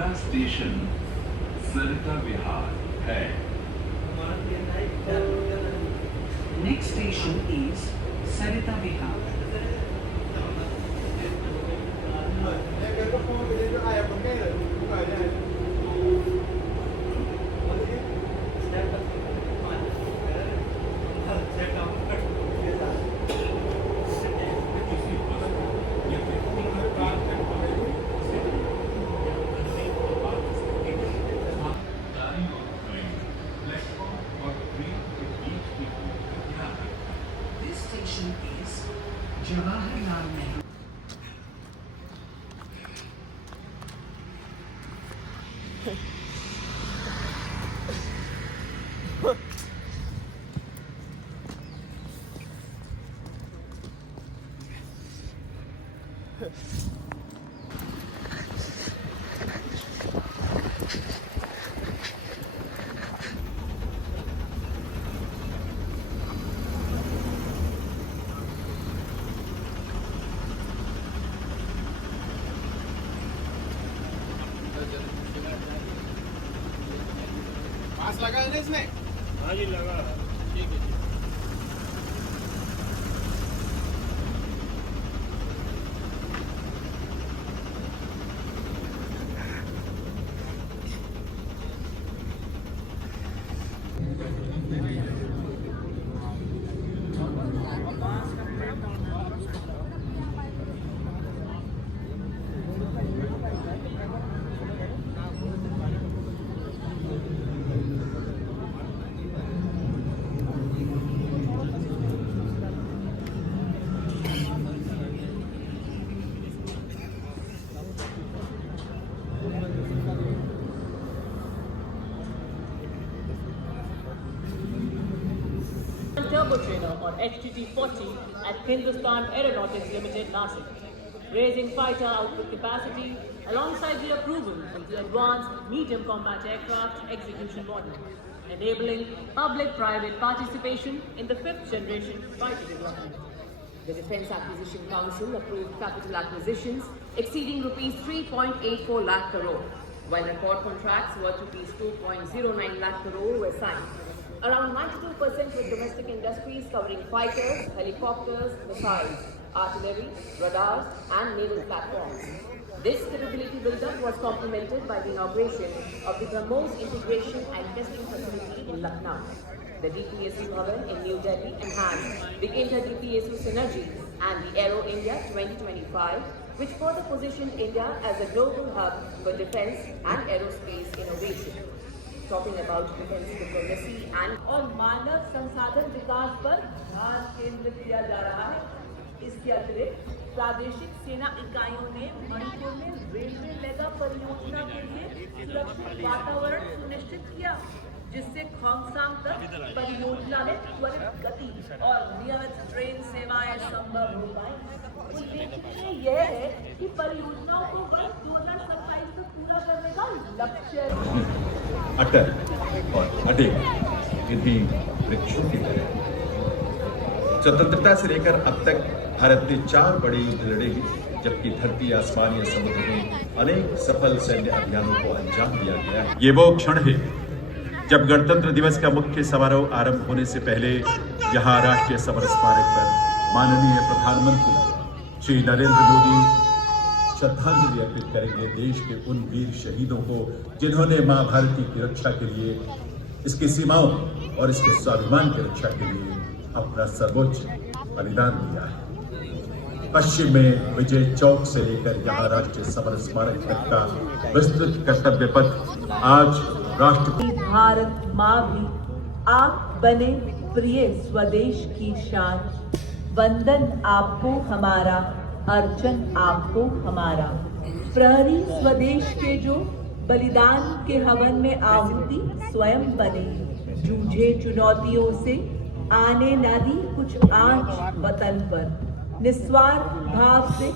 अगला स्टेशन सरिता विहार है। Next station is Sarita Vihar. This station is Jawaharlal Nehru. पास लगा है ना इसमें? हाँ जी लगा। ठीक है। Turbo trainer on HTT-40 at Hindustan Aeronautics Limited, Nasik, raising fighter output capacity alongside the approval of the Advanced Medium Combat Aircraft Execution Model, enabling public-private participation in the 5th generation fighter development. The Defence Acquisition Council approved capital acquisitions exceeding rupees 3.84 lakh crore, while record contracts worth rupees 2.09 lakh crore were signed. Around 92% with domestic industries covering fighters, helicopters, missiles, artillery, radars and naval platforms. This capability build-up was complemented by the inauguration of the BrahMos Integration and Testing Facility in Lucknow. The DPSU Bhavan in New Delhi enhanced the inter-DPSU synergy and the Aero India 2025, which further positioned India as a global hub for defence and aerospace innovation. Talking about defense diplomacy and और मानव संसाधन विकास पर ध्यान केंद्रित किया जा रहा है। इसके अतिरिक्त प्रादेशिक सेना इकाइयों ने मणिपुर में रेलवे लेगा परियोजना के लिए सुरक्षित वातावरण सुनिश्चित किया, जिससे खोंगसांग तक परियोजना में त्वरित गति और नियमित ट्रेन सेवाएं संभव हो पाई। उल्लेखनीय यह है कि परियोजनाओं को वर्ष 2027 तक पूरा करने का लक्ष्य है। अटल और अडिग इन्हीं वृक्षों की तरह स्वतंत्रता से लेकर अब तक भारत ने 4 बड़े युद्ध लड़े हैं, जबकि धरती, आसमान या समुद्र में अनेक सफल सैन्य अभियानों को अंजाम दिया गया है। ये वो क्षण है जब गणतंत्र दिवस का मुख्य समारोह आरंभ होने से पहले यहाँ राष्ट्रीय समर स्मारक पर माननीय प्रधानमंत्री श्री नरेंद्र मोदी श्रद्धांजलि अर्पित करेंगे देश के उन वीर शहीदों को जिन्होंने मां भारती की रक्षा के लिए, इसकी सीमाओं और इसके स्वाभिमान की रक्षा के लिए अपना सर्वोच्च बलिदान दिया है। पश्चिम में विजय चौक से लेकर यहाँ राष्ट्रीय समर स्मारक तक का विस्तृत कर्तव्य पथ आज राष्ट्र भारत माँ भी आप बने प्रिय स्वदेश की शान, वंदन आपको हमारा, अर्चन आपको हमारा। प्रहरी स्वदेश के जो बलिदान के हवन में आहुति स्वयं बने, जूझे चुनौतियों से आने न दी कुछ आंच वतन पर, निस्वार्थ भाव से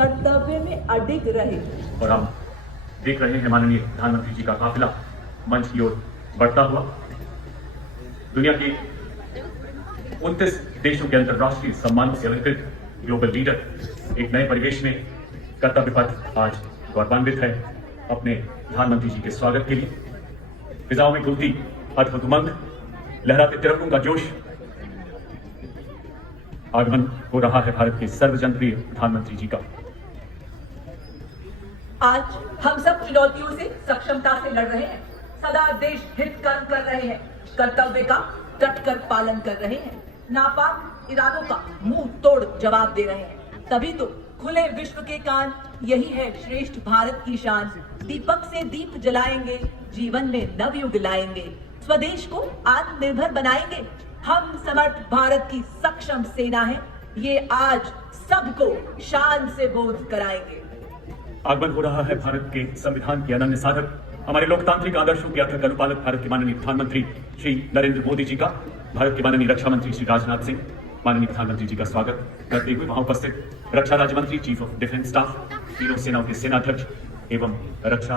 कर्तव्य में अडिग रहे। और हम देख रहे हैं माननीय प्रधानमंत्री जी का काफिला मंच की ओर बढ़ता हुआ। दुनिया के 29 देशों के अंतर्राष्ट्रीय सम्मान से अलंकृत ग्लोबल लीडर एक नए परिवेश में कर्तव्य पथ आज गौरवान्वित है। अपने प्रधानमंत्री जी के स्वागत के लिए। फिजाओं में घुलती अद्भुत उमंग, लहराते तिरंगों का जोश। आगमन हो रहा है भारत के सर्वजनप्रिय प्रधानमंत्री जी का। आज हम सब चुनौतियों से सक्षमता से लड़ रहे हैं, सदा देश हित कर्म कर रहे हैं, कर्तव्य का डटकर पालन कर रहे हैं, नापाक इरादों का मुंह तोड़ जवाब दे रहे हैं। तभी तो खुले विश्व के कान, यही है श्रेष्ठ भारत की शान। दीपक से दीप जलाएंगे, जीवन में नवयुग लाएंगे, स्वदेश को आत्मनिर्भर बनाएंगे। हम समर्थ भारत की सक्षम सेना है, ये आज सबको शान से बोध कराएंगे। आगमन हो रहा है भारत के संविधान के अनन्य साधक, हमारे लोकतांत्रिक आदर्शों के अथक अनुपालक भारत के माननीय प्रधानमंत्री श्री नरेंद्र मोदी जी का, भारत के माननीय रक्षा मंत्री श्री राजनाथ सिंह, माननीय प्रधानमंत्री जी का स्वागत करते हुए वहां उपस्थित रक्षा राज्य मंत्री, चीफ ऑफ डिफेंस स्टाफ, तीनों सेनाओं के सेनाध्यक्ष एवं रक्षा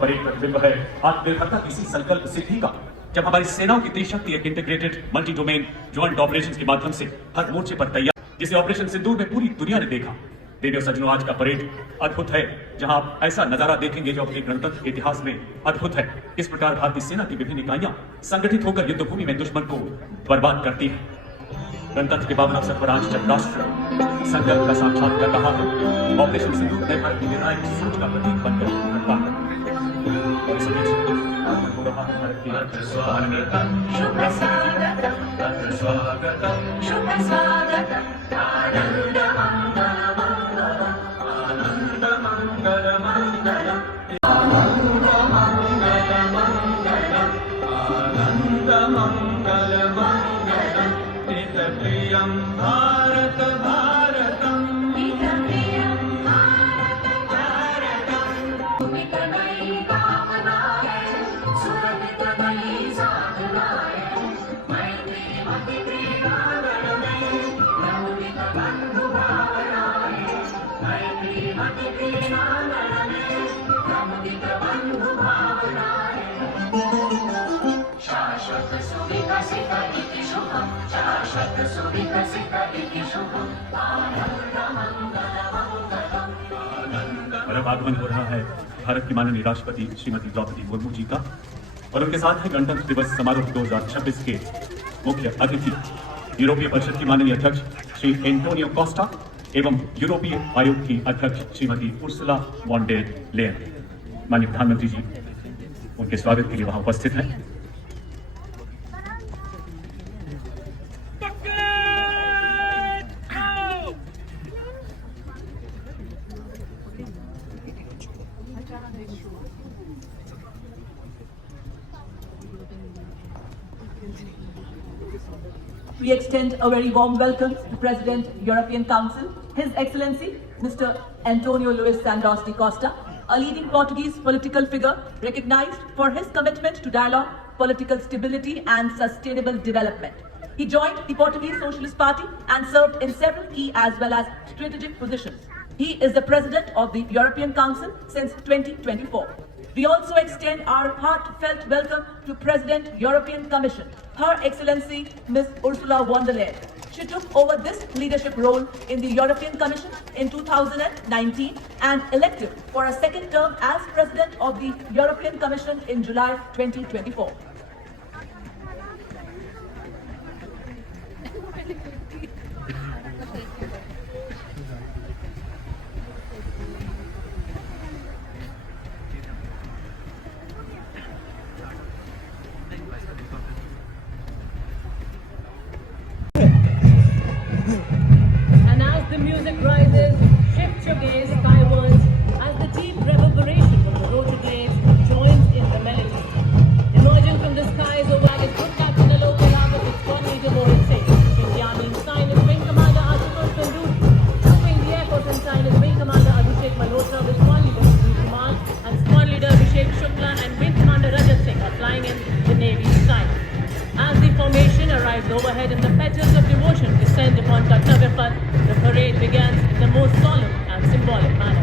परेड प्रतिबिंब है आत्मनिर्भरता की इसी संकल्प सिद्धि का, जब हमारी सेनाओं की त्रिशक्ति एक integrated multi domain joint operations के माध्यम से हर मोर्चे पर तैयार, जिसे ऑपरेशन सिंदूर में पूरी दुनिया ने देखा। देवियों सज्जनों, आज का परेड अद्भुत है, जहां आप ऐसा नजारा देखेंगे जो अपने गणतंत्र के इतिहास में अद्भुत है। इस प्रकार भारतीय सेना की विभिन्न इकाइयां संगठित होकर युद्ध भूमि में दुश्मन को बर्बाद करती है। गणतंत्र के पावन अवसर पर आज जब राष्ट्र संकल्प का साक्षात कर रहा है, ऑपरेशन सिंदूर नए भारत की निर्णायक सोच का प्रतीक बनकर उभरता है। और इस बीच आगमन हो रहा है भारत के माननीय भारत भारतम शाश्वत सुविकसित इति शुभं, शाश्वत सुविकसित इति शुभं, आनंद मंगल मंगलम। और अब आगमन हो रहा है भारत की माननीय राष्ट्रपति श्रीमती द्रौपदी मुर्मू जी का, और उनके साथ है गणतंत्र दिवस समारोह 2026 के मुख्य अतिथि यूरोपीय परिषद की माननीय अध्यक्ष श्री एंटोनियो कोस्टा एवं यूरोपीय आयोग की अध्यक्ष Shrimati Ursula von der Leyen. माननीय प्रधानमंत्री जी उनके स्वागत के लिए वहां उपस्थित हैं। We extend a very warm welcome to President, European Council, His Excellency Mr. Antonio Luis Santos da Costa, a leading Portuguese political figure recognized for his commitment to dialogue, political stability and sustainable development. He joined the Portuguese Socialist Party and served in several key as well as strategic positions. He is the President of the European Council since 2024. We also extend our heartfelt welcome to President, European Commission, Her Excellency Ms. Ursula von der Leyen. She took over this leadership role in the European Commission in 2019 and elected for a second term as President of the European Commission in July 2024. And as the music rises, shift your gaze skywards as the deep reverberation from the rotor blades joins in the melody. Emerging from the skies over is good captain a local harbor with one meter more in sail. In the army sign is Wing Commander Ashutosh Tanduri. Trooping the Air Force sign is Wing Commander Abhishek Malhotra with Squad Leader Sushil Kumar and Squad Leader Abhishek Shukla and Wing Commander Rajat Singh are flying in the Navy's sign. As the formation arrives overhead and the petals of devotion descend upon Kartavya Path, the parade begins in the most solemn and symbolic manner.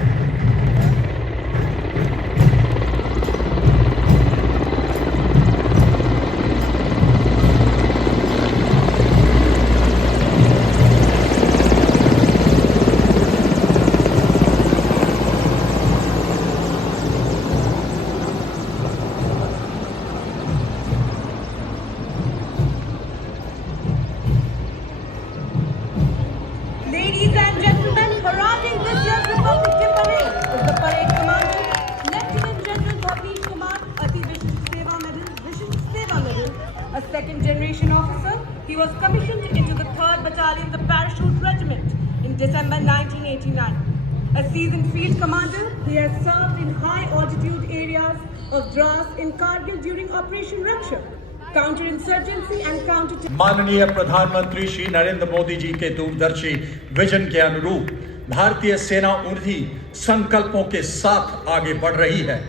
a second-generation officer, he was commissioned into the 3rd Battalion, the Parachute Regiment, in December 1989. A seasoned field commander, he has served in high-altitude areas of Dras in Kargil during Operation Raksha, counterinsurgency and counter. माननीय प्रधानमंत्री श्री नरेंद्र मोदी जी के दूरदर्शी vision के अनुरूप भारतीय सेना उन्हीं संकल्पों के साथ आगे बढ़ रही है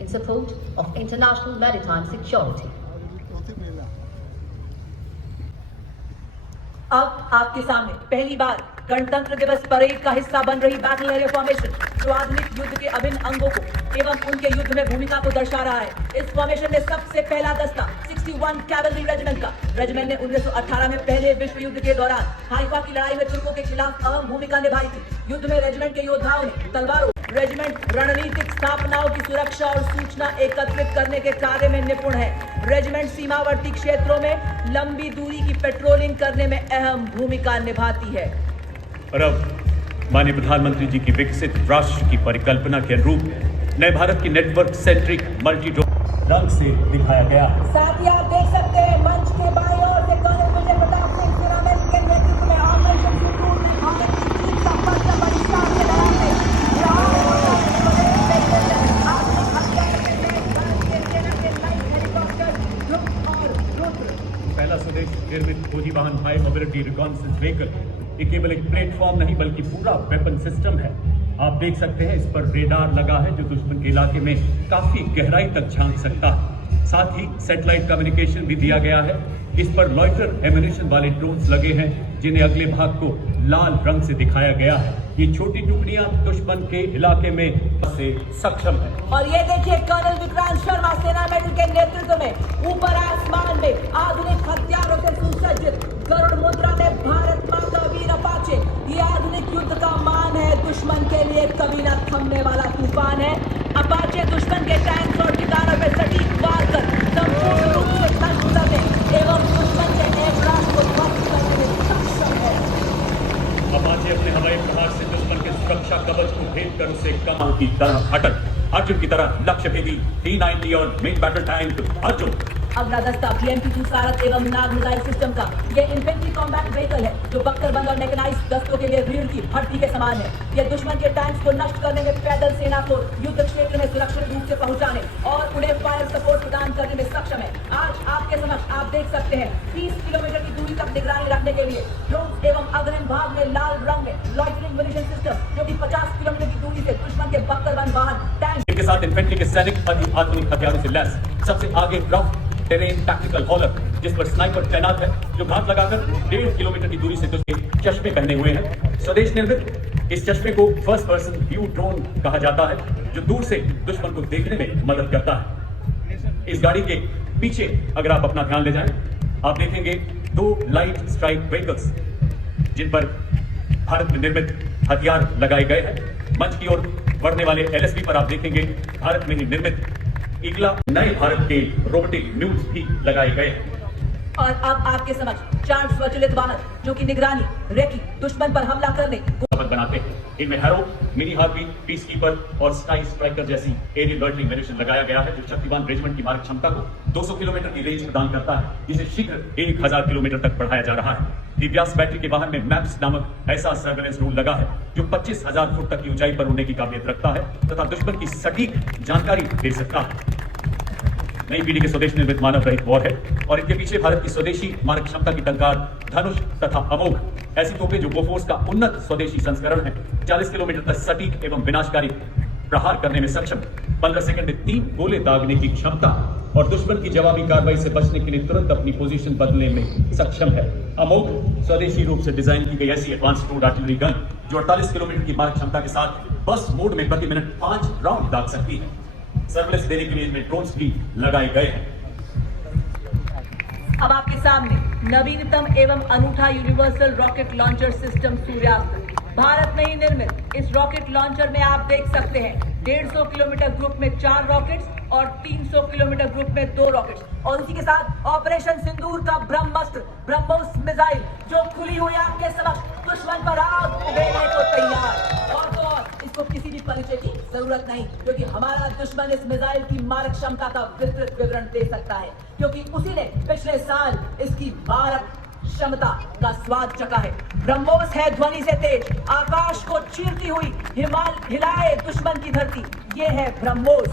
In support of international maritime security. अब आपके सामने पहली बार गणतंत्र दिवस परेड का हिस्सा बन रही बैटल एरिया फॉर्मेशन, जो आधुनिक युद्ध के अभिन्न अंगों को एवं उनके युद्ध में भूमिका को दर्शा रहा है। इस फॉर्मेशन में सबसे पहला दस्ता 61 कैवलरी रेजिमेंट का। रेजिमेंट ने 1918 में पहले विश्व युद्ध के दौरान हाइफा की लड़ाई में तुर्कों के खिलाफ अहम भूमिका निभाई थी। युद्ध में रेजिमेंट के योद्धाओं ने तलवारों, रेजिमेंट रणनीतिक स्थापनाओं की सुरक्षा और सूचना एकत्रित करने के कार्य में निपुण है। रेजिमेंट सीमावर्ती क्षेत्रों में लंबी दूरी की पेट्रोलिंग करने में अहम भूमिका निभाती है। और अब माननीय प्रधानमंत्री जी की विकसित राष्ट्र की परिकल्पना के अनुरूप नए भारत की नेटवर्क सेंट्रिक मल्टी रंग से दिखाया गया। साथ ही आप देख सकते हैं मंच के बाईं ओर से कर्नल विजय प्रताप सिंह फिरामेंट के नेतृत्व में ऑपरेशन सिंदूर में भारत की जीत का पत्र परिष्कार से लड़ाते पहला स्वदेश निर्मित फौजी वाहन हाई मोबिलिटी रिकॉन्सेंस व्हीकल ये केवल एक प्लेटफॉर्म नहीं बल्कि पूरा वेपन सिस्टम है। आप देख सकते हैं इस पर रेडार लगा है जो दुश्मन के इलाके में काफी गहराई तक झांक सकता है। साथ ही सैटेलाइट कम्युनिकेशन भी दिया गया है। इस पर लॉइटर एम्यूनिशन वाले ड्रोन्स लगे हैं जिन्हें अगले भाग को लाल रंग से दिखाया गया है। ये छोटी टुकड़ियां दुश्मन के इलाके में से सक्षम है। और ये देखिए कर्नल विक्रांत शर्मा सेना मेडल के नेतृत्व में ऊपर आसमान में आधुनिक हथियारों से सुसज्जित गरुड़ मुद्रा में भारत माता वीर अपाचे। ये आधुनिक युद्ध का मान है, दुश्मन के लिए कभी न थमने वाला तूफान है। अपाचे दुश्मन के टैंक्स और ठिकानों पर सटीक वार कर संपूर्ण रूप से नष्ट करने एवं दुश्मन के एयरक्राफ्ट को ध्वस्त करने में सक्षम है। अपाचे अपने हवाई प्रहार से दुश्मन के सुरक्षा कवच को भेद कर उसे कमाल की तरह अटक अर्जुन की तरह लक्ष्य भेदी T-90 और मेन बैटल टैंक अर्जुन। अगला दस्ता BMP-2 सारथ एवं नाग मिसाइल सिस्टम का ये इन्फेंट्री कॉम्बैट व्हीकल है जो बख्तरबंद और मैकेनाइज्ड दस्तों के लिए रीढ़ की हड्डी के समान है। यह दुश्मन के टैंक्स को नष्ट करने में, पैदल सेना को युद्ध क्षेत्र में सुरक्षित रूप से पहुंचाने और उन्हें फायर सपोर्ट प्रदान करने में सक्षम है। आज आपके समक्ष आप देख सकते हैं 30 किलोमीटर की दूरी तक निगरानी रखने के लिए ड्रोन एवं अग्रिम भाग में लाल रंग में लॉइटरिंग म्यूनिशन सिस्टम जो कि 50 किलोमीटर की दूरी से दुश्मन के बख्तरबंद वाहन टैंक के साथ इन्फेंट्री के सैनिक आधुनिक हथियारों से लैस। सबसे आगे रफ टेरेन टैक्टिकल हॉलर जिस पर स्नाइपर तैनात है जो घात लगाकर 1.5 किलोमीटर की दूरी से दुश्मन चश्मे पहने हुए हैं। स्वदेश निर्मित इस चश्मे को फर्स्ट पर्सन व्यू ड्रोन कहा जाता है जो दूर से दुश्मन को देखने में मदद करता है। इस गाड़ी के पीछे अगर आप अपना ध्यान ले जाएं, आप देखेंगे 2 लाइट स्ट्राइक व्हीकल्स जिन पर भारत में निर्मित हथियार लगाए गए हैं। मंच की ओर बढ़ने वाले LSB पर आप देखेंगे भारत में ही निर्मित इगला नए भारत के रोबोटिक न्यूज भी लगाए गए हैं। और अब आपके समक्ष 4 स्वचालित वाहन जो कि निगरानी, रेकी, दुश्मन पर हमला करने बनाते हैं। इनमें harrow, mini harpy, piece keeper और स्काई स्ट्राइकर जैसी एरियल लॉइटरिंग म्यूनिशन लगाया गया है जो शक्तिवान रेजिमेंट की मारक क्षमता को 200 किलोमीटर की रेंज प्रदान करता है जिसे शीघ्र 1000 किलोमीटर तक बढ़ाया जा रहा है। दिव्यास बैटरी के वाहन में मैप्स नामक ऐसा सर्वेलेंस रूल लगा है जो 25,000 फुट तक की ऊंचाई पर उड़ने की काबिलियत रखता है तथा दुश्मन की सटीक जानकारी दे सकता है। नई पीढ़ी के स्वदेश निर्मित मानव रहित वॉर है और इनके पीछे भारत की स्वदेशी मारक क्षमता की टंकार धनुष तथा अमोघ ऐसी तोपें जो बोफोर्स का उन्नत स्वदेशी संस्करण है। 40 किलोमीटर तक सटीक एवं विनाशकारी प्रहार करने में सक्षम, 15 सेकंड में 3 गोले दागने की क्षमता और दुश्मन की जवाबी कार्रवाई से बचने के लिए तुरंत अपनी पोजीशन बदलने में सक्षम है। अमोघ स्वदेशी रूप से डिजाइन की गई ऐसी एडवांस क्रूड आर्टिलरी गन जो 48 किलोमीटर की मारक क्षमता के साथ बस मोड में प्रति मिनट 5 राउंड दाग सकती है। सर्विलेंस देने के लिए इनमें ड्रोन्स भी लगाए गए हैं। अब आपके सामने नवीनतम एवं अनूठा universal rocket launcher system Suryastra Bharat में ही निर्मित। इस रॉकेट लॉन्चर में आप देख सकते हैं 150 किलोमीटर ग्रुप में 4 रॉकेट्स और 300 किलोमीटर ग्रुप में 2 रॉकेट्स और उसी के साथ ऑपरेशन सिंदूर का ब्रह्मास्त्र ब्रह्मोस मिसाइल जो खुली हुई आपके समक्ष दुश्मन पर आग उगलने को तैयार। और तो और इसको किसी भी परिचय की जरूरत नहीं, क्योंकि हमारा दुश्मन इस मिसाइल की मारक क्षमता का विस्तृत विवरण दे सकता है, क्योंकि उसी ने पिछले साल इसकी मारक क्षमता का स्वाद चखा है। ब्रह्मोस है ध्वनि से तेज, आकाश को चीरती हुई हिलाए दुश्मन की धरती, ये है ब्रह्मोस।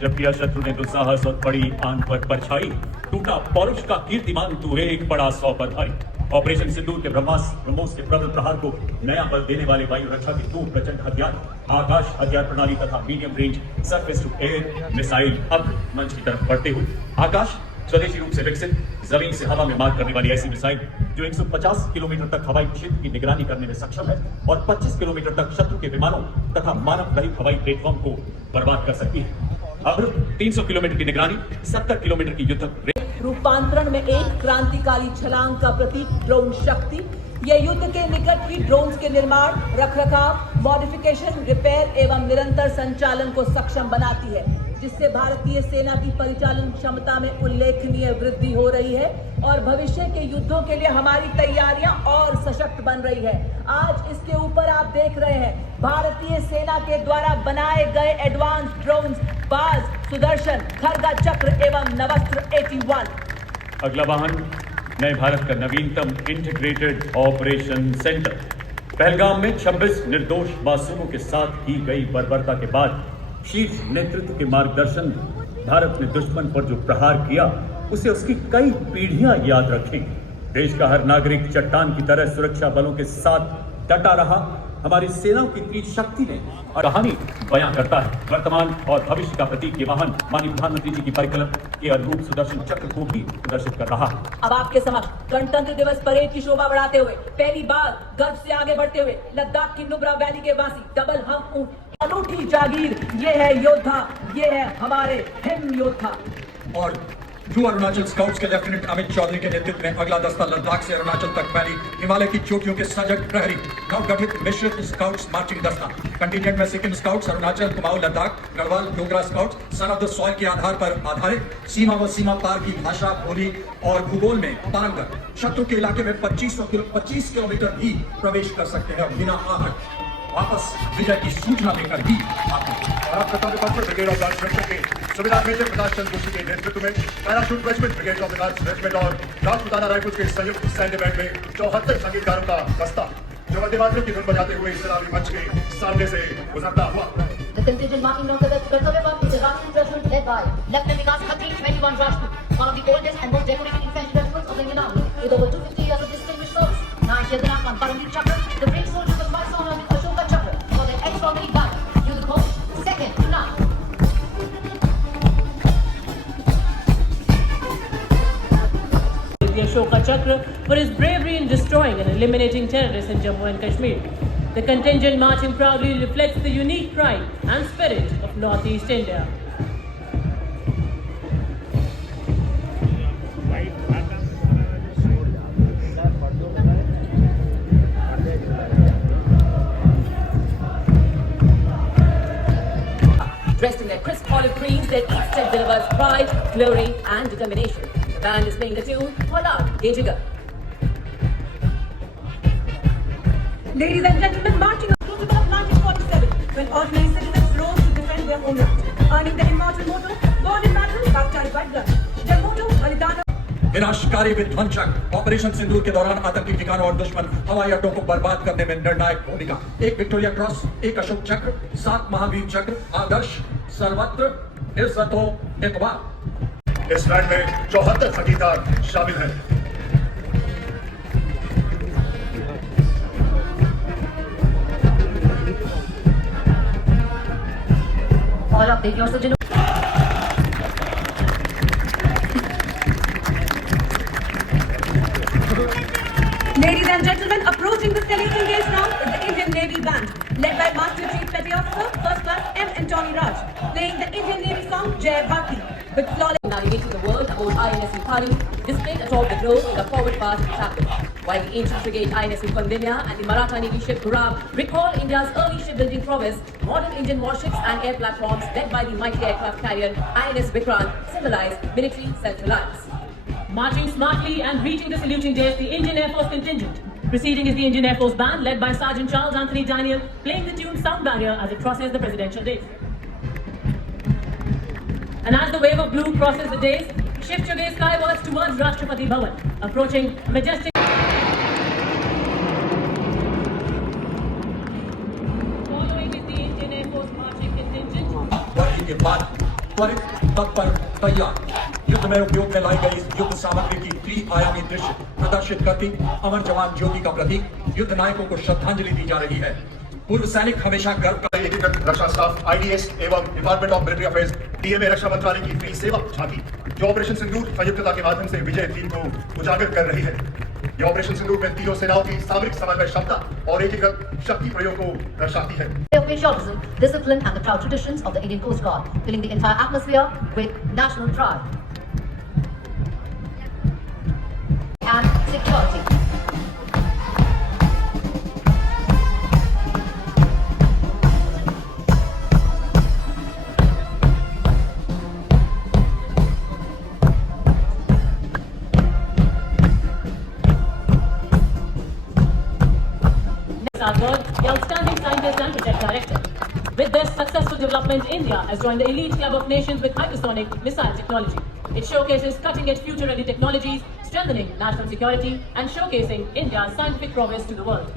जब किया शत्रु ने दुस्साहस और पड़ी आन पर परछाई, टूटा पौरुष का कीर्तिमान तू एक पड़ा 100 पर भारी। ऑपरेशन सिंदूर के ब्रह्मोस के प्रबल प्रहार को नया बल देने वाले वायु रक्षा के दो प्रचंड हथियार, आकाश हथियार प्रणाली तथा medium range surface to air missile अब मंच की तरफ बढ़ते हुए आकाश स्वदेशी रूप से विकसित जमीन से हवा में मार करने वाली ऐसी मिसाइल जो 150 किलोमीटर तक हवाई क्षेत्र की निगरानी करने में सक्षम है और 25 किलोमीटर तक शत्रु के विमानों तथा मानव रहित हवाई प्लेटफॉर्म को बर्बाद कर सकती है। अब 300 किलोमीटर की निगरानी, 70 किलोमीटर की युद्ध रूपांतरण में एक क्रांतिकारी छलांग का प्रतीक ड्रोन शक्ति। ये युद्ध के निकट ही ड्रोन्स के निर्माण, रखरखाव, मॉडिफिकेशन, रिपेयर एवं निरंतर संचालन को सक्षम बनाती है, जिससे भारतीय सेना की परिचालन क्षमता में उल्लेखनीय वृद्धि हो रही है और भविष्य के युद्धों के लिए हमारी तैयारियां और सशक्त बन रही है। आज इसके ऊपर आप देख रहे हैं भारतीय सेना के द्वारा बनाए गए एडवांस ड्रोन्स बाज, सुदर्शन, खरगा चक्र एवं नवस्त्र 81। अगला वाहन नए भारत का नवीनतम इंटीग्रेटेड ऑपरेशन सेंटर। पहलगाम में 26 निर्दोष मासूमों के साथ की गई बर्बरता के बाद शीर्ष नेतृत्व के मार्गदर्शन भारत ने दुश्मन पर जो प्रहार किया उसे उसकी कई पीढ़ियां याद रखेंगी। देश का हर नागरिक चट्टान की तरह सुरक्षा बलों के साथ डटा रहा। हमारी सेनाओं की इतनी शक्ति ने और कहानी बयां करता है। वर्तमान और भविष्य का प्रतीक ये वाहन माननीय प्रधानमंत्री जी की परिकल्पना के अनुरूप सुदर्शन चक्र को भी प्रदर्शित कर रहा है। अब आपके समक्ष गणतंत्र दिवस परेड की शोभा बढ़ाते हुए पहली बार गर्व से आगे बढ़ते हुए लद्दाख की नुब्रा वैली के वासी डबल हम ऊंट, अनूठी जागीर, ये है योद्धा, ये है हमारे हिम योद्धा। और टू अरुणाचल स्काउट्स के लेफ्टिनेंट अमित चौधरी के नेतृत्व में अगला दस्ता लद्दाख से अरुणाचल तक फैली हिमालय की चोटियों के सजग प्रहरी नवगठित मिश्रित स्काउट्स मार्चिंग दस्ता। कंटिजेंट में Sikkim scouts, Arunachal, Kumaon, Ladakh, Garhwal, Dogra scouts, son of the soil के आधार पर आधारित सीमा व सीमा पार की भाषा, बोली और भूगोल में पारंगत शत्रु के इलाके में 25 किलोमीटर भी प्रवेश कर सकते हैं बिना आहट। वापस विजय की सूचना देकर ही और आप खत्म के ब्रिगेड ऑफ गार्ड्स के सुबेदार मेजर प्रकाश चंद्र जोशी के नेतृत्व में parachute regiment, brigade of guards regiment और राजपुताना राइफल्स के संयुक्त सैन्य बैंड में 74 संगीतकारों का दस्ता जो वंदे मातरम की धुन बजाते हुए इस सलामी मंच के सामने से गुजरता हुआ। The contingent marching on the Kartavya is a Rajput regiment led by Lieutenant Vikas Khatri, 21 Rajput, one of the oldest and most decorated infantry regiments of the Indian Army, with over 250 years of distinguished service. Now, Yadana on Paramveer Chakra, the brave soldiers of Mysore with Ashoka Chakra for their extraordinary valor. You the post, second to none. The Ashoka Chakra for his bravery in destroying and eliminating terrorists in Jammu and Kashmir. The contingent marching proudly reflects the unique pride and spirit of Northeast India. Dressed in their crisp olive greens, their each step delivers pride, glory, and determination. The band is playing the tune Holad Ye Jigar. Ladies and gentlemen, marching on Crucible of 1947, when ordinary citizens rose to defend their homeland, earning the immortal motto, born in battle, baptized by blood. Their motto, Validana. विनाशकारी विध्वंसक operation सिंदूर के दौरान आतंकी ठिकानों और दुश्मन हवाई अड्डों को बर्बाद करने में निर्णायक भूमिका। एक विक्टोरिया क्रॉस, एक अशोक चक्र, 7 महावीर चक्र, आदर्श, सर्वत्र इज्जतो इकबाल। इस बैंड में 74 संगीतकार शामिल हैं। All up, take your sojourn. Ladies and gentlemen, approaching the saluting gaze now is the Indian Navy Band, led by Master Chief Petty Officer, First Class M. Antony Raj, playing the Indian Navy song Jai Bhakti, with flawless navigating the world aboard INS Pari, displayed atop the globe in the forward part chapel, while the ancient frigate INS Pandinya and the Maratha Navy ship Gurab recall India's early shipbuilding prowess. Modern Indian warships and air platforms led by the mighty aircraft carrier INS Vikrant symbolize military self-reliance. Marching smartly and reaching the saluting days, the Indian Air Force contingent, Preceding is the Indian Air Force Band, led by Sergeant Charles Anthony Daniel, playing the tune Sound Barrier as it crosses the presidential dais. And as the wave of blue crosses the dais, shift your gaze skywards towards Rashtrapati Bhavan, approaching majestic. Following is the Indian Air Force marching contingent. वर्षी के बाद त्वरित तत्पर तैयार युद्ध में उपयोग में लाई गई युद्ध सामग्री की त्रि-आयामी दृश्य प्रदर्शित करती अमर जवान ज्योति का प्रतीक युद्ध नायकों को श्रद्धांजलि दी जा रही है। पूर्व सैनिक हमेशा गर्व का एकीकृत रक्षा स्टाफ IDS एवं department of military affairs DMA रक्षा मंत्रालय की फ्री सेवा झांकी जो ऑपरेशन सिंदूर संयुक्तता के माध्यम से विजय थीम को उजागर कर रही है। यह ऑपरेशन सिंदूर में तीनों सेनाओं की सामरिक समन्वय क्षमता और एकीकृत शक्ति प्रयोग को दर्शाती है। Of patriotism, discipline and the proud traditions of the Indian Coast Guard, filling the entire atmosphere with national pride and security. Sarkar, the outstanding scientist and project director. With this successful development, India has joined the elite club of nations with hypersonic missile technology. It showcases cutting-edge future-ready technologies, strengthening national security and showcasing India's scientific prowess to the world.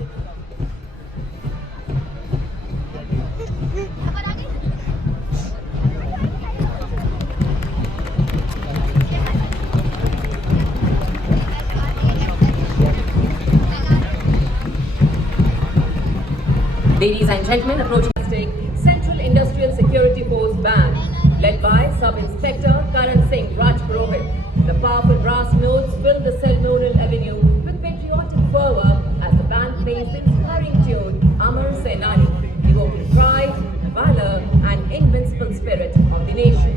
Ladies and gentlemen, approaching Central Industrial Security Force Band, led by Sub-Inspector Karan Singh Rajpurohit. The powerful brass notes fill the ceremonial avenue with patriotic fervor as the band plays the inspiring tune Amar Senani, evoking pride, valor and invincible spirit of the nation.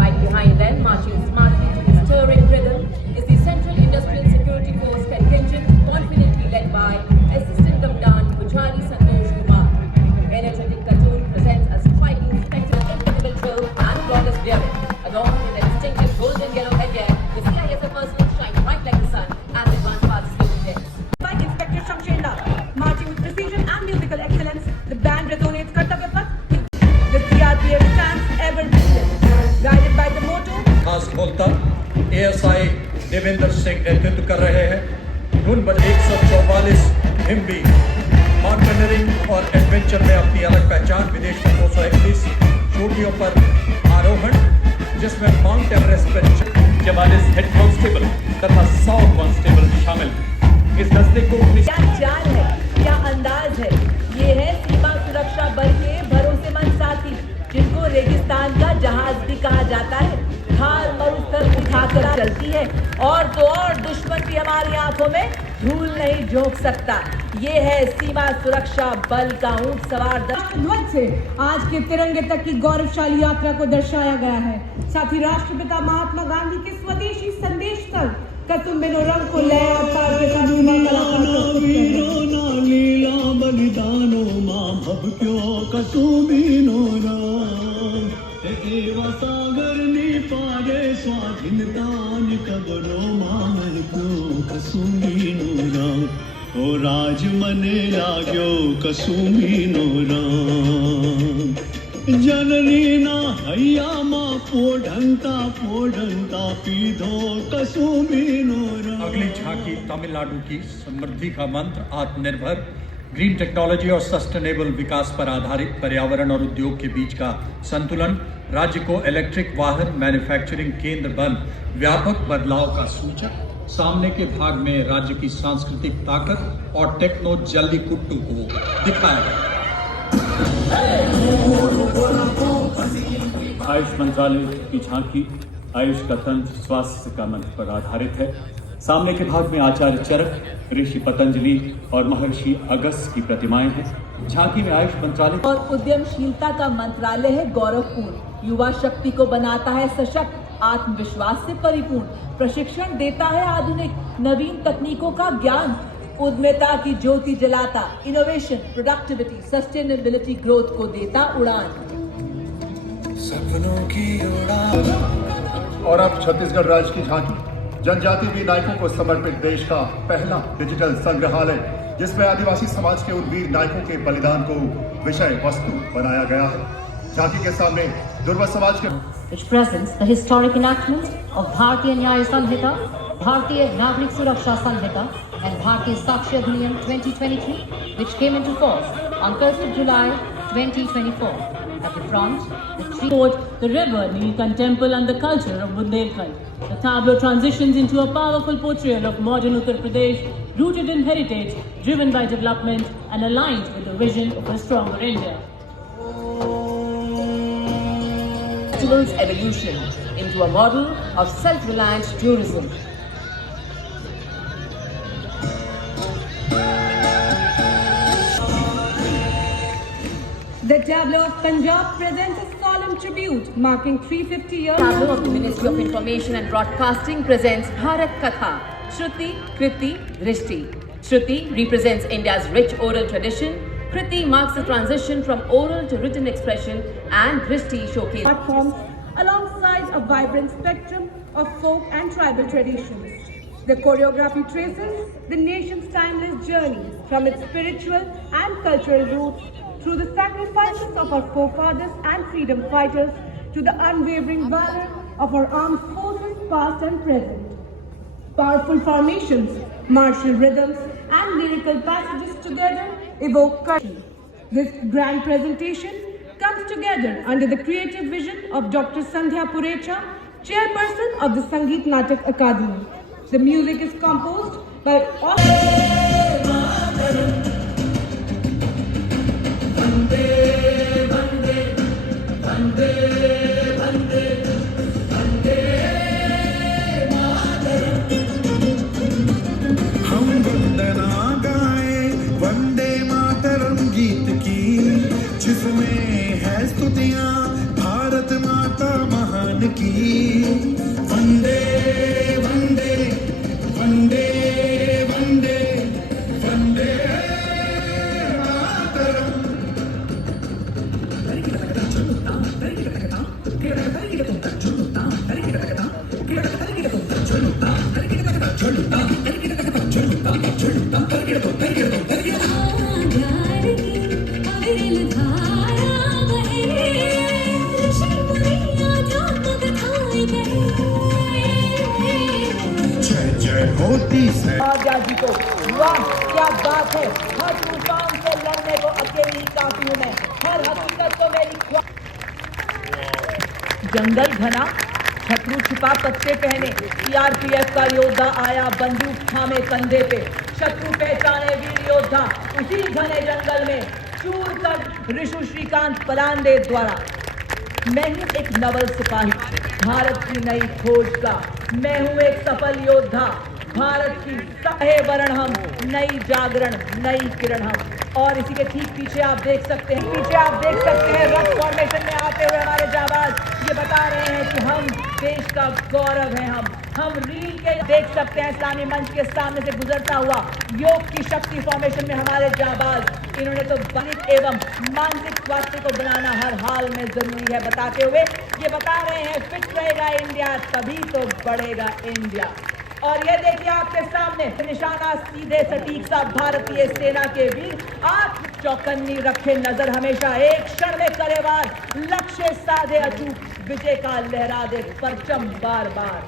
Right behind them, marching smartly to the stirring rhythm, is the Central Industrial Security Force contingent, confidently led by Assistant Commandant Puchari Santosh Kumar. Energetic cartoon presents a striking spectacle of incredible drill and flawless daring, adorned with a distinctive golden yellow headgear. The CISF personnel shine bright like the sun as it advances past the depths. By Inspector Shamshendra, marching with precision and musical excellence, the band resonates Kartavya Path. The CRPF stands ever vigilant, guided by the motto. खास बोलता ASI Devendra Singh नेतृत्व कर रहे हैं। धुन पर 144 Hindi mountaineering और adventure में अपनी अलग पहचान। विदेश में 231 चोटियों पर आरोहण, जिसमें माउंट एवरेस्ट पर 44 हेड कांस्टेबल तथा 100 कांस्टेबल शामिल। इस दस्ते को क्या चाल है, क्या अंदाज है। ये है सीमा सुरक्षा बल के भरोसेमंद साथी, जिनको रेगिस्तान का जहाज भी कहा जाता है। हार मरुस्थल उठाकर चलती है और तो और दुश्मन भी हमारी आंखों में धूल नहीं झोंक सकता। ये है सीमा सुरक्षा बल का ऊंट सवार दल। ध्वज से आज के तिरंगे तक की गौरवशाली यात्रा को दर्शाया गया है। साथ ही राष्ट्रपिता महात्मा गांधी के स्वदेशी संदेश तक कसुम बिनो रंग को ले और ताल के साथ युवा कलाकार प्रस्तुत कर रहे हैं। लीला बलिदानो मां भक्त्यो कसुबिनो राम एव सागर नी पारे स्वाधीनतान कबरो मान क्यों कसुबिनो राम ओ राज मने लाग्यो कसुबिनो राम जननी ना हैया मां पोढ़ंता पीधो कसुबिनो राम। अगली झांकी तमिलनाडु की समृद्धि का मंत्र आत्मनिर्भर ग्रीन टेक्नोलॉजी और सस्टेनेबल विकास पर आधारित पर्यावरण और उद्योग के बीच का संतुलन राज्य को इलेक्ट्रिक वाहन मैन्युफैक्चरिंग केंद्र बन व्यापक बदलाव का सूचक। सामने के भाग में राज्य की सांस्कृतिक ताकत और टेक्नो जल्लीकुट्टू को दिखाया गया। आयुष मंत्रालय की झांकी आयुष का तंत्र स्वास्थ्य का मंत्र पर आधारित है। सामने के भाग में आचार्य चरक, ऋषि पतंजलि और महर्षि अगस्त्य की प्रतिमाएं हैं। झांकी में आयुष मंत्रालय और उद्यमशीलता का मंत्रालय है गौरवपूर्ण। युवा शक्ति को बनाता है सशक्त, आत्मविश्वास से परिपूर्ण, प्रशिक्षण देता है आधुनिक नवीन तकनीकों का ज्ञान, उद्यमिता की ज्योति जलाता, इनोवेशन, प्रोडक्टिविटी, सस्टेनेबिलिटी ग्रोथ को देता उड़ान। और अब छत्तीसगढ़ राज्य की झांकी जनजाति वीर नायकों को समर्पित देश का पहला डिजिटल संग्रहालय, जिसमें आदिवासी समाज के उन वीर नायकों के बलिदान को विषय वस्तु बनाया गया है। झांकी के सामने दुर्वा समाज के which presents the historic enactment of Bharatiya Nyaya Samhita, Bharatiya Nagrik Suraksha Samhita and Bharatiya Sakshi Adhiniyam 2023, which came into force on 1st of July 2024. At the front, the three the river, Neelkant Temple and the culture of Bundelkhand. The tableau transitions into a powerful portrayal of modern Uttar Pradesh, rooted in heritage, driven by development and aligned with the vision of a stronger India. Festival's evolution into a model of self-reliant tourism. The Tableau of Punjab presents a solemn tribute marking 350 years. Tableau of the Ministry of Information and Broadcasting presents Bharat Katha, Shruti, Kriti, Drishti. Shruti represents India's rich oral tradition. Kriti marks the transition from oral to written expression, and Drishti showcases art forms alongside a vibrant spectrum of folk and tribal traditions. The choreography traces the nation's timeless journey from its spiritual and cultural roots through the sacrifices of our forefathers and freedom fighters to the unwavering valor of our armed forces past and present. Powerful formations, martial rhythms and lyrical passages together evoke courage. This grand presentation comes together under the creative vision of Dr. Sandhya Purecha, chairperson of the Sangeet Natak Academy. The music is composed by जिसमें है स्तुतियां भारत माता महान की। वंदे वंदे वंदे वंदे वंदे जी को वाह क्या बात है, हर तूफान से लड़ने को अकेली काफी हूं मैं, हर हकीकत को मेरी जंगल घना, शत्रु छिपा पत्ते पहने, सीआरपीएफ का योद्धा आया बंदूक थामे कंधे पे, शत्रु पहचाने वीर योद्धा उसी घने जंगल में, चूर कर ऋषु श्रीकांत पलांदे द्वारा। मैं हूं एक नवल सिपाही भारत की नई खोज का, मैं हूं एक सफल योद्धा भारत की सहे वरण हम, नई जागरण नई किरण हम। और इसी के ठीक पीछे आप देख सकते हैं, रथ फॉर्मेशन में आते हुए हमारे जाबाज ये बता रहे हैं कि हम देश का गौरव हैं। हम रील के देख सकते हैं इस्लामी मंच के सामने से गुजरता हुआ योग की शक्ति फॉर्मेशन में हमारे जाबाज, इन्होंने तो शारीरिक एवं मानसिक स्वास्थ्य को बनाना हर हाल में जरूरी है बताते हुए ये बता रहे हैं फिट रहेगा इंडिया तभी तो बढ़ेगा इंडिया। और ये देखिए आपके सामने निशाना सीधे सटीक सा भारतीय सेना के वीर, आप चौकन्नी रखे नजर हमेशा, एक क्षण में करे वार, लक्ष्य साधे अचूक, विजय का लहरा दे परचम बार बार।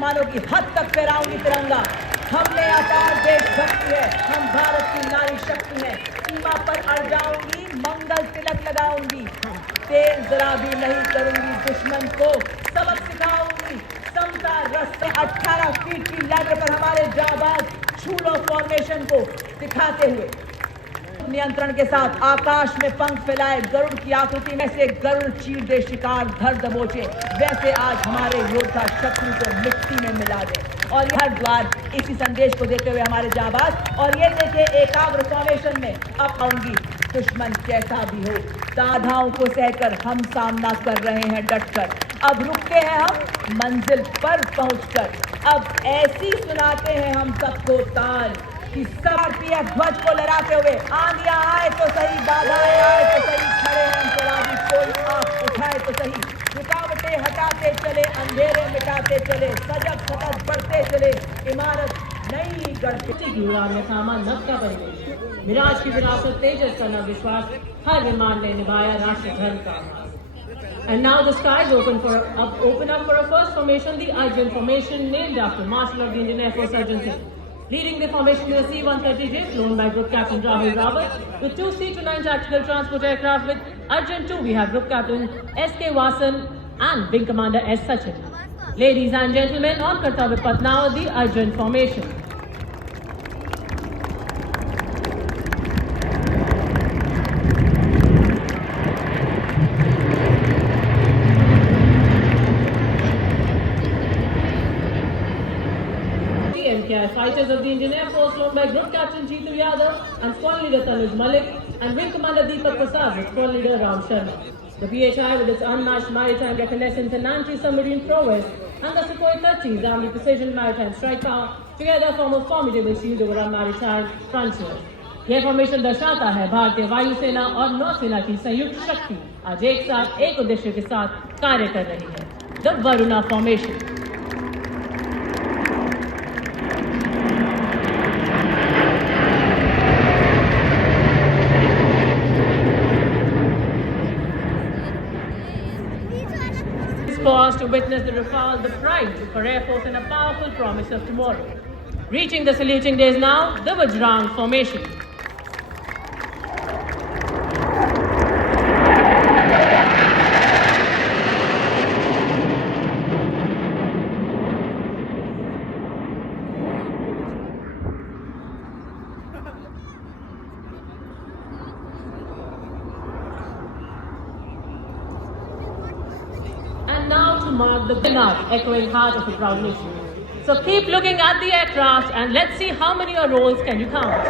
मानो की हद तक फहराऊंगी तिरंगा, हम में अपार देशभक्ति है, हम भारत की नारी शक्ति है, सीमा पर अड़ जाऊंगी मंगल तिलक लगाऊंगी, तेल जरा भी नहीं करूंगी दुश्मन को, सबक सिखाऊंगी समता रस्ते। 18 फीट की लैडर पर हमारे जाबाज छूलो फॉर्मेशन को दिखाते हुए नियंत्रण के साथ आकाश में पंख फैलाए, गरुड़ की आकृति में से गरुड़ चीर दे शिकार धर दबोचे, वैसे आज हमारे योद्धा शत्रु को मिट्टी में मिला दे। और हर द्वार इसी संदेश को देते हुए हमारे जाबाज, और ये देखिए एकाग्र फॉर्मेशन में अब आऊंगी दुश्मन कैसा भी हो, बाधाओं को सहकर हम सामना कर रहे हैं डटकर, अब रुकते हैं हम मंजिल पर पहुंचकर, अब ऐसी सुनाते हैं हम सबको ताल कि सीआरपीएफ ध्वज को लहराते हुए आंधियां आए तो सही, बाधाएं आए तो सही, खड़े हैं इंकलाबी हटाते चले, अंधेरे मिटाते चले, सजग सतत बढ़ते चले, इमारत नई गढ़ते। की उड़ान में थामा नभ का परिवेश, मिराज की विरासत तेजस का नव विश्वास, हर विमान ने निभाया राष्ट्र धर्म का आभास। And now the skies open up for a first formation, the Arjun formation, named after Marshal of the Indian Air Force Arjun Singh. Leading the formation is a C-130J flown by Group Captain Rahul Rawat. With 2 C-29 tactical transport aircraft with Arjun 2, we have Group Captain S.K. Vasan and Wing Commander S. Sachin. Ladies and gentlemen, on Kartavya Path now, the Arjun formation. Fighters of the Indian Air Force, flown by Group Captain Jeetu Yadav and Squad Leader Tanuj Malik, and Wing Commander Deepak Prasad with Squad Leader Ram Sharma. The PHI, with its unmatched maritime reconnaissance and anti-submarine prowess, and the Sukhoi 30's army precision maritime strike power, together form a formidable shield over our maritime frontier. यह formation दर्शाता है भारतीय वायुसेना और नौसेना की संयुक्त शक्ति आज एक साथ एक उद्देश्य के साथ कार्य कर रही है, the Varuna formation. Pause to witness the Rafale, the pride for Air Force and a powerful promise of tomorrow. Reaching the saluting days now, the Vajrang formation. Mark the Binard, echoing heart of a proud nation. So keep looking at the aircraft and let's see how many rolls can you count.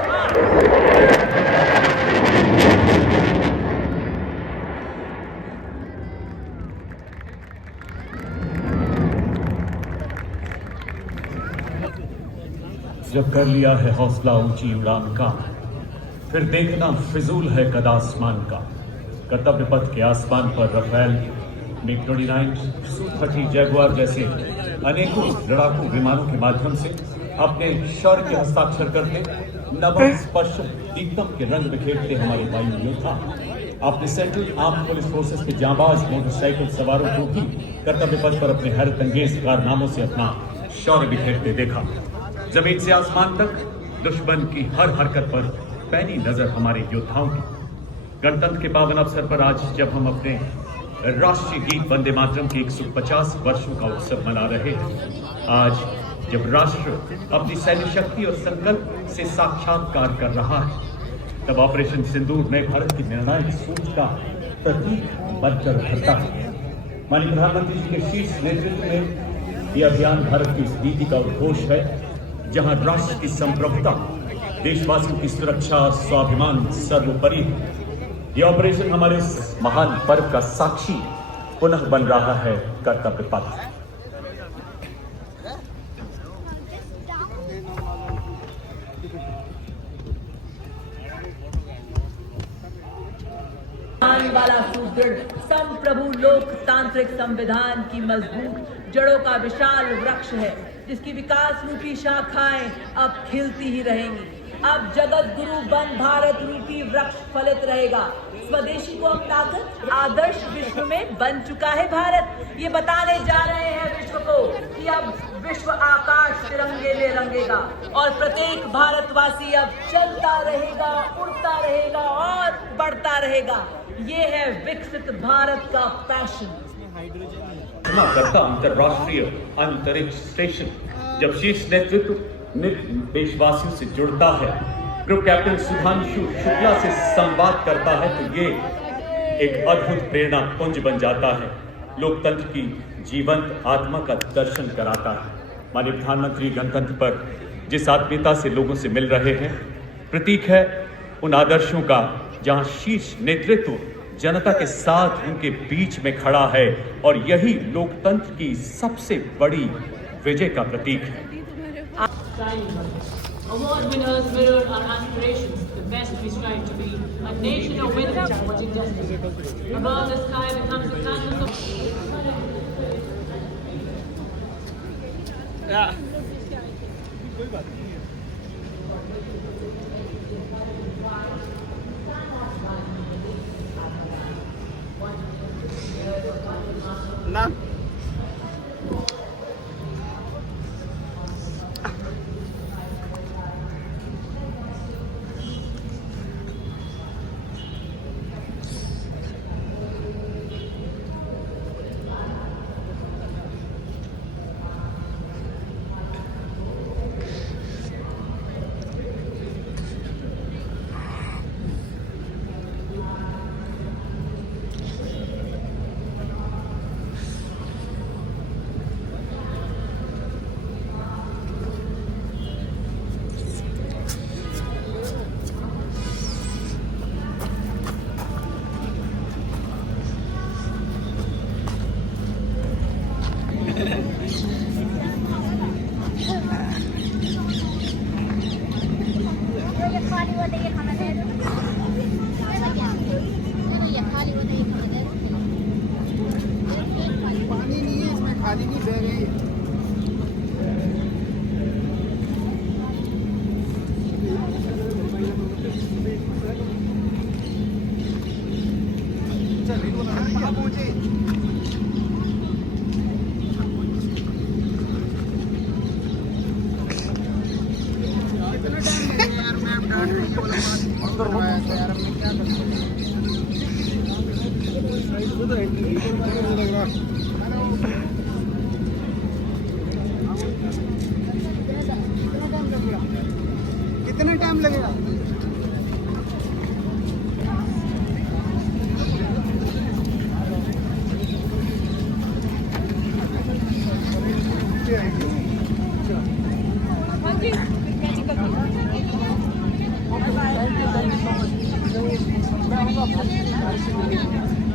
जब कर लिया है हौसला ऊंची उड़ान का, फिर देखना फिजूल है कद आसमान का। कर्तव्य पथ के आसमान पर रफेल, MiG-29, Su-30 जैगुआर जैसे अनेकों लड़ाकू विमानों के माध्यम से अपने शौर्य के हस्ताक्षर करते, नव स्पर्श दीप्तम के रंग बिखेरते हमारे वायु योद्धा। आपने सेंट्रल आर्म्ड पुलिस फोर्सेस के जांबाज मोटरसाइकिल सवारों को भी कर्तव्य पथ पर अपने हैरत अंगेज कारनामों से अपना शौर्य बिखेरते देखा। जमीन से आसमान तक दुश्मन की हर हरकत पर पैनी नजर हमारे योद्धाओं की। गणतंत्र के पावन अवसर पर आज जब हम अपने राष्ट्रीय गीत वंदे मातरम के 150 वर्षों का उत्सव मना रहे हैं, आज जब राष्ट्र अपनी सैन्य शक्ति और संकल्प से साक्षात्कार कर रहा है, तब ऑपरेशन सिंदूर नए भारत की निर्णायक सोच का प्रतीक बनकर उभरता है। माननीय प्रधानमंत्री जी के शीर्ष नेतृत्व में यह अभियान भारत की इस नीति का उद्घोष है, जहां राष्ट्र की संप्रभुता, देशवासियों की सुरक्षा और स्वाभिमान सर्वोपरि है। यह ऑपरेशन हमारे इस महान पर्व का साक्षी पुनः बन रहा है कर्तव्य पथ। वाला सुदृढ़ संप्रभु लोकतांत्रिक संविधान की मजबूत जड़ों का विशाल वृक्ष है, जिसकी विकास रूपी शाखाएं अब खिलती ही रहेंगी। अब जगत गुरु बन भारत रूपी वृक्ष फलित रहेगा। स्वदेशी को अब ताकत, आदर्श विश्व में बन चुका है भारत। ये बताने जा रहे हैं विश्व को कि अब विश्व आकाश तिरंगे में रंगेगा और प्रत्येक भारतवासी अब चलता रहेगा, उड़ता रहेगा और बढ़ता रहेगा। ये है विकसित भारत का पैशन। करता अंतरराष्ट्रीय अंतरिक्ष स्टेशन जब शीर्ष नेतृत्व देशवासियों से जुड़ता है, ग्रुप कैप्टन सुधांशु शुक्ला से संवाद करता है, तो ये एक अद्भुत प्रेरणा पुंज बन जाता है, लोकतंत्र की जीवंत आत्मा का दर्शन कराता है। माननीय प्रधानमंत्री गणतंत्र पर जिस आत्मीयता से लोगों से मिल रहे हैं, प्रतीक है उन आदर्शों का जहां शीर्ष नेतृत्व जनता के साथ उनके बीच में खड़ा है, और यही लोकतंत्र की सबसे बड़ी विजय का प्रतीक है। Award winners mirror our aspirations. The best we strive to be, a nation of winners supporting justice. Above the sky becomes the canvas of ना पानी नहीं है इसमें, खाली नहीं बह रही है। कहाँ पहुँचे? कितना टाइम लगेगा यार, मैम डांट रही है वाला बात करवाया था यार, हमने क्या कर कितना टाइम लगेगा? Thank you so much.